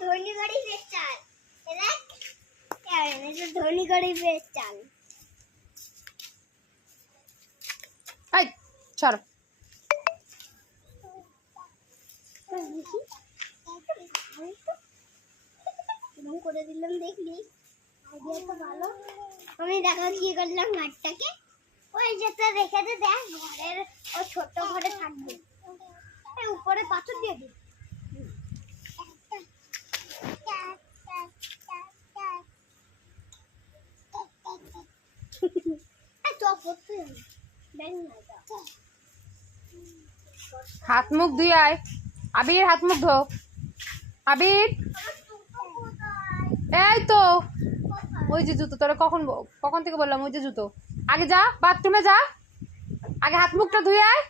ধনী গরিবের চাল, ধনী গরিবের চাল। এই ছাড়। করে দিলাম, দেখলি আইডিয়াটা ভালো। আমি দেখা কি করলাম মাঠটাকে, ওই যেটা রেখে দে, দেখ ঘরের ও ছোট ঘরে থাকবে, উপরে পাথর দিয়ে দিই। হাত মুখ ধুয়ে আয়। আবির হাত মুখ ধো। আবির এই তো ওই যে জুতো, তোরা কখন থেকে বললাম ওই যে জুতো। আগে যা বাথরুমে যা, আগে হাত মুখটা ধুয়ে আয়।